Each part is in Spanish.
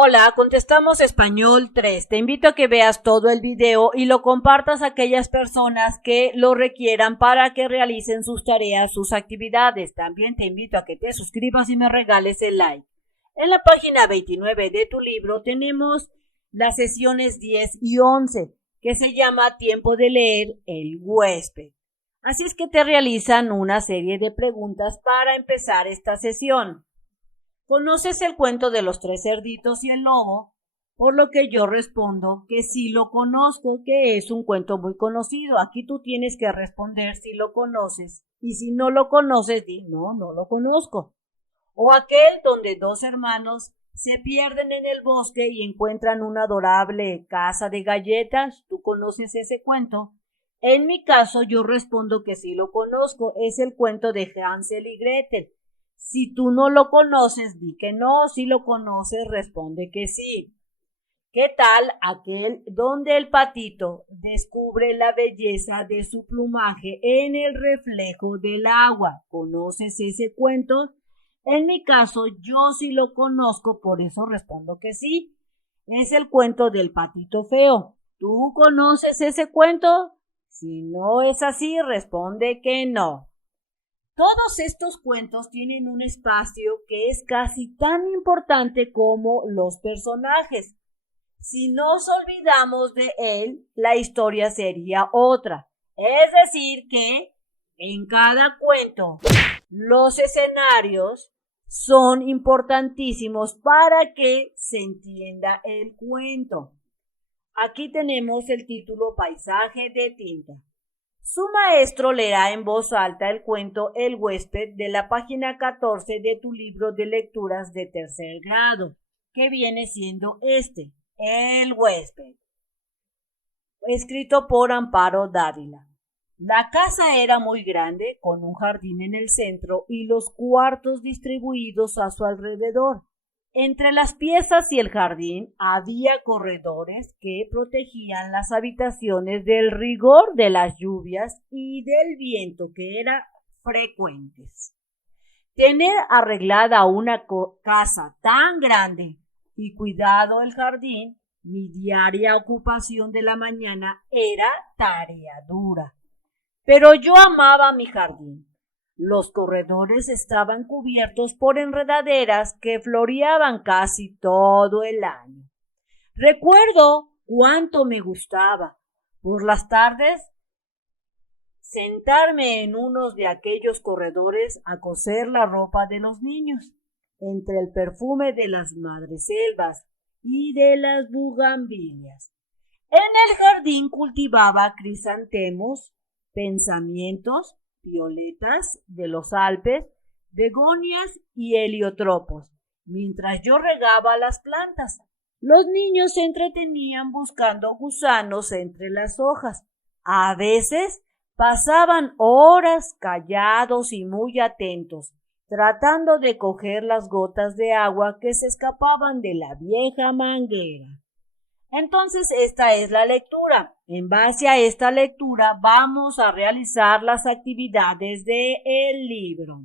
Hola, contestamos español 3. Te invito a que veas todo el video y lo compartas a aquellas personas que lo requieran para que realicen sus tareas, sus actividades. También te invito a que te suscribas y me regales el like. En la página 29 de tu libro tenemos las sesiones 10 y 11, que se llama Tiempo de leer el huésped. Así es que te realizan una serie de preguntas para empezar esta sesión. ¿Conoces el cuento de los tres cerditos y el lobo? Por lo que yo respondo que sí lo conozco, que es un cuento muy conocido. Aquí tú tienes que responder si lo conoces, y si no lo conoces, di no lo conozco. O aquel donde dos hermanos se pierden en el bosque y encuentran una adorable casa de galletas. ¿Tú conoces ese cuento? En mi caso yo respondo que sí lo conozco. Es el cuento de Hansel y Gretel. Si tú no lo conoces, di que no. Si lo conoces, responde que sí. ¿Qué tal aquel donde el patito descubre la belleza de su plumaje en el reflejo del agua? ¿Conoces ese cuento? En mi caso, yo sí lo conozco, por eso respondo que sí. Es el cuento del patito feo. ¿Tú conoces ese cuento? Si no es así, responde que no. Todos estos cuentos tienen un espacio que es casi tan importante como los personajes. Si nos olvidamos de él, la historia sería otra. Es decir, que en cada cuento los escenarios son importantísimos para que se entienda el cuento. Aquí tenemos el título Paisaje de tinta. Su maestro leerá en voz alta el cuento El huésped de la página 14 de tu libro de lecturas de tercer grado, que viene siendo El huésped, escrito por Amparo Dávila. La casa era muy grande, con un jardín en el centro y los cuartos distribuidos a su alrededor. Entre las piezas y el jardín había corredores que protegían las habitaciones del rigor de las lluvias y del viento que eran frecuentes. Tener arreglada una casa tan grande y cuidado el jardín, mi diaria ocupación de la mañana, era tarea dura. Pero yo amaba mi jardín. Los corredores estaban cubiertos por enredaderas que floreaban casi todo el año. Recuerdo cuánto me gustaba, por las tardes, sentarme en uno de aquellos corredores a coser la ropa de los niños, entre el perfume de las madreselvas y de las bugambilias. En el jardín cultivaba crisantemos, pensamientos, violetas de los Alpes, begonias y heliotropos, mientras yo regaba las plantas. Los niños se entretenían buscando gusanos entre las hojas. A veces pasaban horas callados y muy atentos, tratando de coger las gotas de agua que se escapaban de la vieja manguera. Entonces, esta es la lectura. En base a esta lectura vamos a realizar las actividades del libro.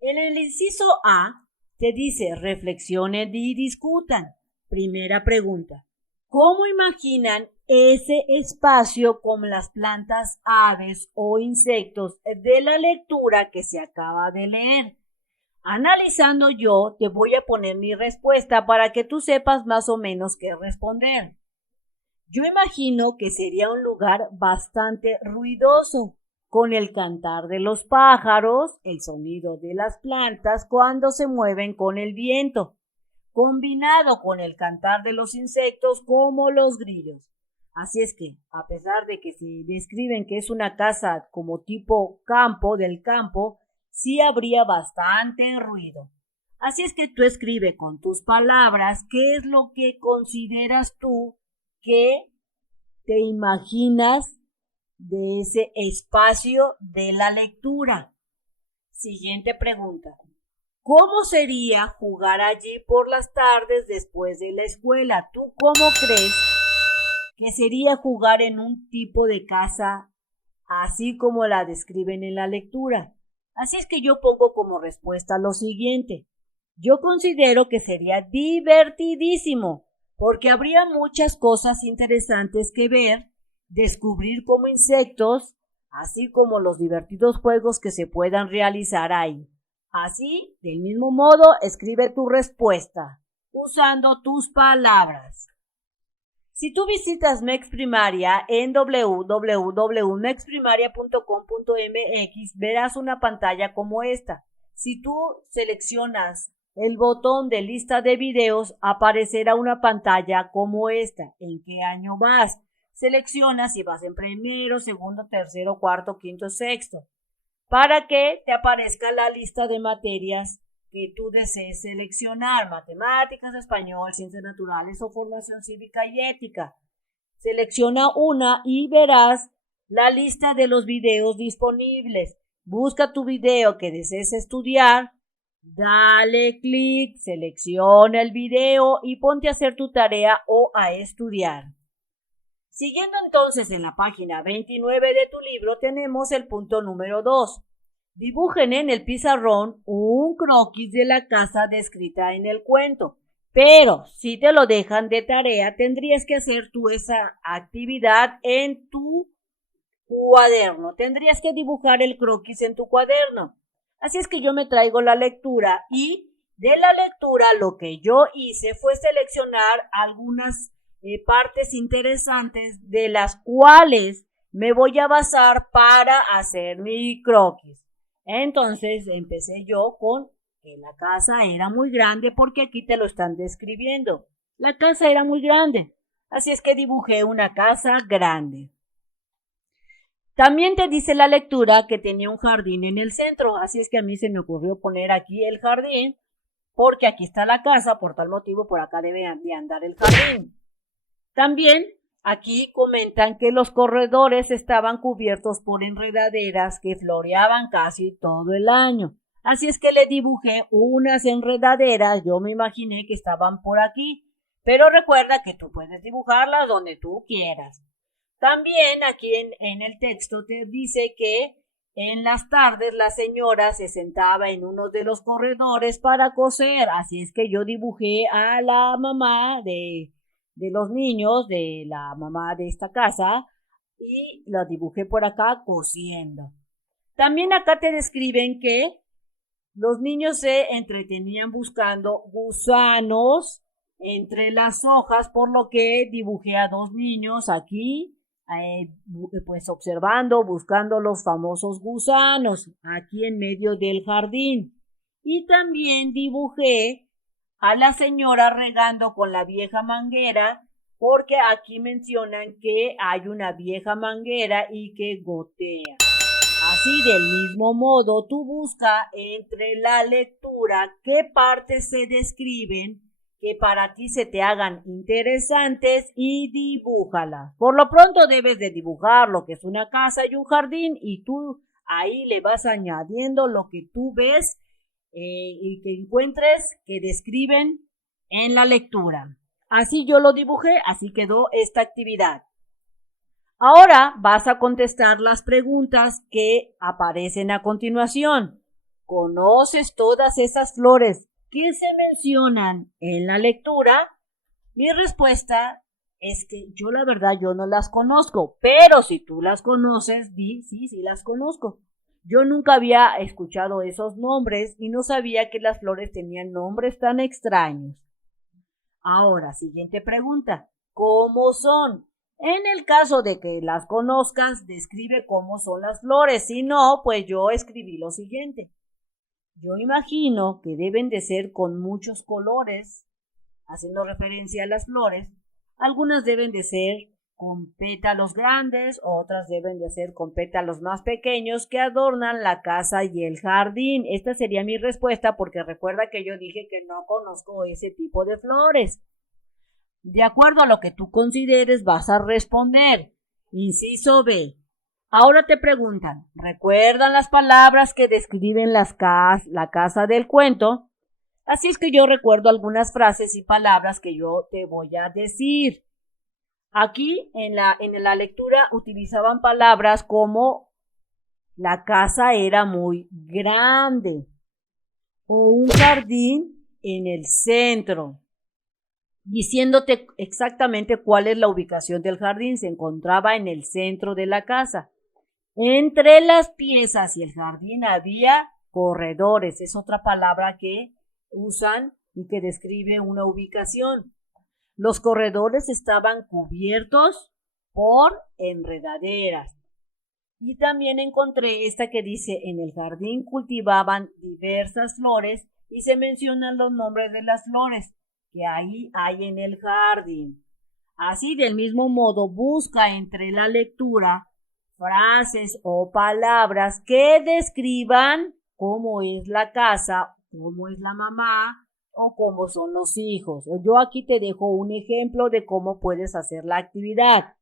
En el inciso A te dice reflexionen y discutan. Primera pregunta. ¿Cómo imaginan ese espacio con las plantas, aves o insectos de la lectura que se acaba de leer? Analizando yo, te voy a poner mi respuesta para que tú sepas más o menos qué responder. Yo imagino que sería un lugar bastante ruidoso, con el cantar de los pájaros, el sonido de las plantas cuando se mueven con el viento, combinado con el cantar de los insectos como los grillos. Así es que, a pesar de que se describen que es una casa como tipo campo, del campo, sí habría bastante ruido. Así es que tú escribe con tus palabras qué es lo que consideras tú que te imaginas de ese espacio de la lectura. Siguiente pregunta. ¿Cómo sería jugar allí por las tardes después de la escuela? ¿Tú cómo crees que sería jugar en un tipo de casa así como la describen en la lectura? Así es que yo pongo como respuesta lo siguiente. Yo considero que sería divertidísimo, porque habría muchas cosas interesantes que ver, descubrir como insectos, así como los divertidos juegos que se puedan realizar ahí. Así, del mismo modo, escribe tu respuesta, usando tus palabras. Si tú visitas MEX Primaria en www.mexprimaria.com.mx, verás una pantalla como esta. Si tú seleccionas el botón de lista de videos, aparecerá una pantalla como esta. ¿En qué año vas? Selecciona si vas en primero, segundo, tercero, cuarto, quinto, sexto, para que te aparezca la lista de materias que tú desees seleccionar: matemáticas, español, ciencias naturales o formación cívica y ética. Selecciona una y verás la lista de los videos disponibles. Busca tu video que desees estudiar, dale clic, selecciona el video y ponte a hacer tu tarea o a estudiar. Siguiendo entonces en la página 29 de tu libro, tenemos el punto número 2. Dibujen en el pizarrón un croquis de la casa descrita en el cuento. Pero si te lo dejan de tarea, tendrías que hacer tú esa actividad en tu cuaderno. Tendrías que dibujar el croquis en tu cuaderno. Así es que yo me traigo la lectura y de la lectura lo que yo hice fue seleccionar algunas partes interesantes de las cuales me voy a basar para hacer mi croquis. Entonces empecé yo con que la casa era muy grande, porque aquí te lo están describiendo. La casa era muy grande, así es que dibujé una casa grande. También te dice la lectura que tenía un jardín en el centro, así es que a mí se me ocurrió poner aquí el jardín, porque aquí está la casa, por tal motivo por acá debe de andar el jardín. También aquí comentan que los corredores estaban cubiertos por enredaderas que floreaban casi todo el año. Así es que le dibujé unas enredaderas, yo me imaginé que estaban por aquí, pero recuerda que tú puedes dibujarlas donde tú quieras. También aquí en el texto te dice que en las tardes la señora se sentaba en uno de los corredores para coser, así es que yo dibujé a la mamá de los niños, de la mamá de esta casa, y la dibujé por acá cosiendo. También acá te describen que los niños se entretenían buscando gusanos entre las hojas, por lo que dibujé a dos niños aquí, pues observando, buscando los famosos gusanos aquí en medio del jardín. Y también dibujé a la señora regando con la vieja manguera, porque aquí mencionan que hay una vieja manguera y que gotea. Así, del mismo modo, tú busca entre la lectura qué partes se describen que para ti se te hagan interesantes y dibújala. Por lo pronto debes de dibujar lo que es una casa y un jardín, y tú ahí le vas añadiendo lo que tú ves y que encuentres que describen en la lectura. Así yo lo dibujé, así quedó esta actividad. Ahora vas a contestar las preguntas que aparecen a continuación. ¿Conoces todas esas flores que se mencionan en la lectura? Mi respuesta es que yo la verdad yo no las conozco, pero si tú las conoces, di sí, sí las conozco. Yo nunca había escuchado esos nombres y no sabía que las flores tenían nombres tan extraños. Ahora, siguiente pregunta. ¿Cómo son? En el caso de que las conozcas, describe cómo son las flores. Si no, pues yo escribí lo siguiente. Yo imagino que deben de ser con muchos colores, haciendo referencia a las flores. Algunas deben de ser con pétalos grandes, otras deben de ser con pétalos más pequeños que adornan la casa y el jardín. Esta sería mi respuesta, porque recuerda que yo dije que no conozco ese tipo de flores. De acuerdo a lo que tú consideres, vas a responder. Inciso B. Ahora te preguntan, ¿recuerdan las palabras que describen la casa del cuento? Así es que yo recuerdo algunas frases y palabras que yo te voy a decir. Aquí en la lectura utilizaban palabras como la casa era muy grande, o un jardín en el centro, diciéndote exactamente cuál es la ubicación del jardín. Se encontraba en el centro de la casa. Entre las piezas y el jardín había corredores. Es otra palabra que usan y que describe una ubicación. Los corredores estaban cubiertos por enredaderas. Y también encontré esta que dice: en el jardín cultivaban diversas flores, y se mencionan los nombres de las flores que ahí hay en el jardín. Así, del mismo modo, busca entre la lectura frases o palabras que describan cómo es la casa, cómo es la mamá o cómo son los hijos. Yo aquí te dejo un ejemplo de cómo puedes hacer la actividad.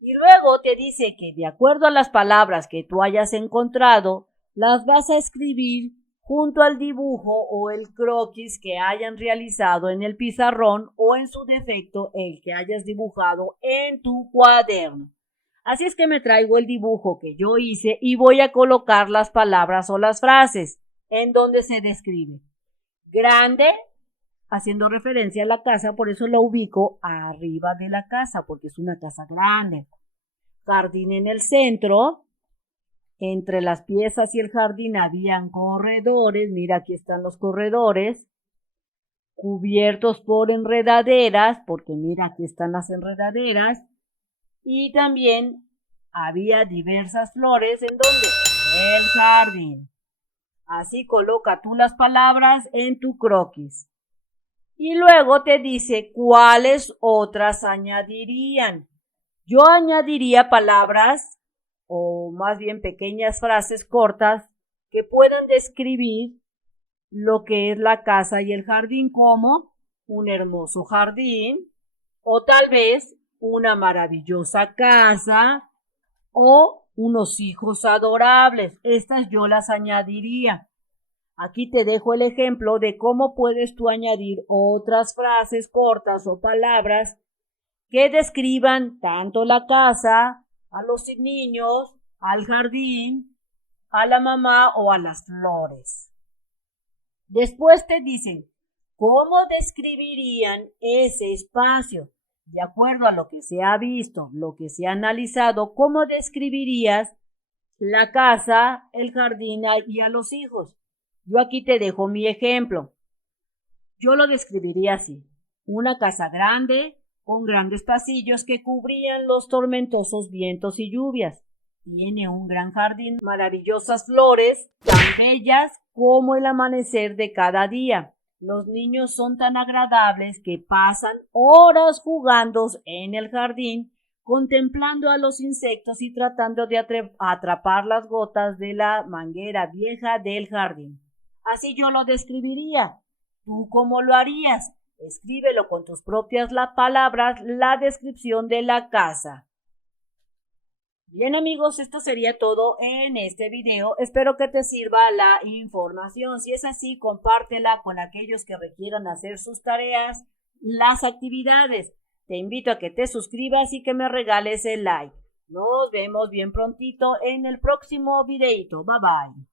Y luego te dice que de acuerdo a las palabras que tú hayas encontrado, las vas a escribir junto al dibujo o el croquis que hayan realizado en el pizarrón, o en su defecto el que hayas dibujado en tu cuaderno. Así es que me traigo el dibujo que yo hice y voy a colocar las palabras o las frases en donde se describe. Grande, haciendo referencia a la casa, por eso la ubico arriba de la casa, porque es una casa grande. Jardín en el centro. Entre las piezas y el jardín habían corredores. Mira, aquí están los corredores. Cubiertos por enredaderas, porque mira, aquí están las enredaderas. Y también había diversas flores. ¿En dónde? En el jardín. Así coloca tú las palabras en tu croquis. Y luego te dice cuáles otras añadirían. Yo añadiría palabras, o más bien pequeñas frases cortas, que puedan describir lo que es la casa y el jardín, como un hermoso jardín, o tal vez una maravillosa casa, o unos hijos adorables. Estas yo las añadiría. Aquí te dejo el ejemplo de cómo puedes tú añadir otras frases cortas o palabras que describan tanto la casa, a los niños, al jardín, a la mamá o a las flores. Después te dicen cómo describirían ese espacio. De acuerdo a lo que se ha visto, lo que se ha analizado, cómo describirías la casa, el jardín y a los hijos. Yo aquí te dejo mi ejemplo. Yo lo describiría así: una casa grande, con grandes pasillos que cubrían los tormentosos vientos y lluvias. Tiene un gran jardín, maravillosas flores, tan bellas como el amanecer de cada día. Los niños son tan agradables que pasan horas jugando en el jardín, contemplando a los insectos y tratando de atrapar las gotas de la manguera vieja del jardín. Así yo lo describiría. ¿Tú cómo lo harías? Escríbelo con tus propias palabras, la descripción de la casa. Bien, amigos, esto sería todo en este video. Espero que te sirva la información. Si es así, compártela con aquellos que requieran hacer sus tareas, las actividades. Te invito a que te suscribas y que me regales el like. Nos vemos bien prontito en el próximo videito. Bye bye.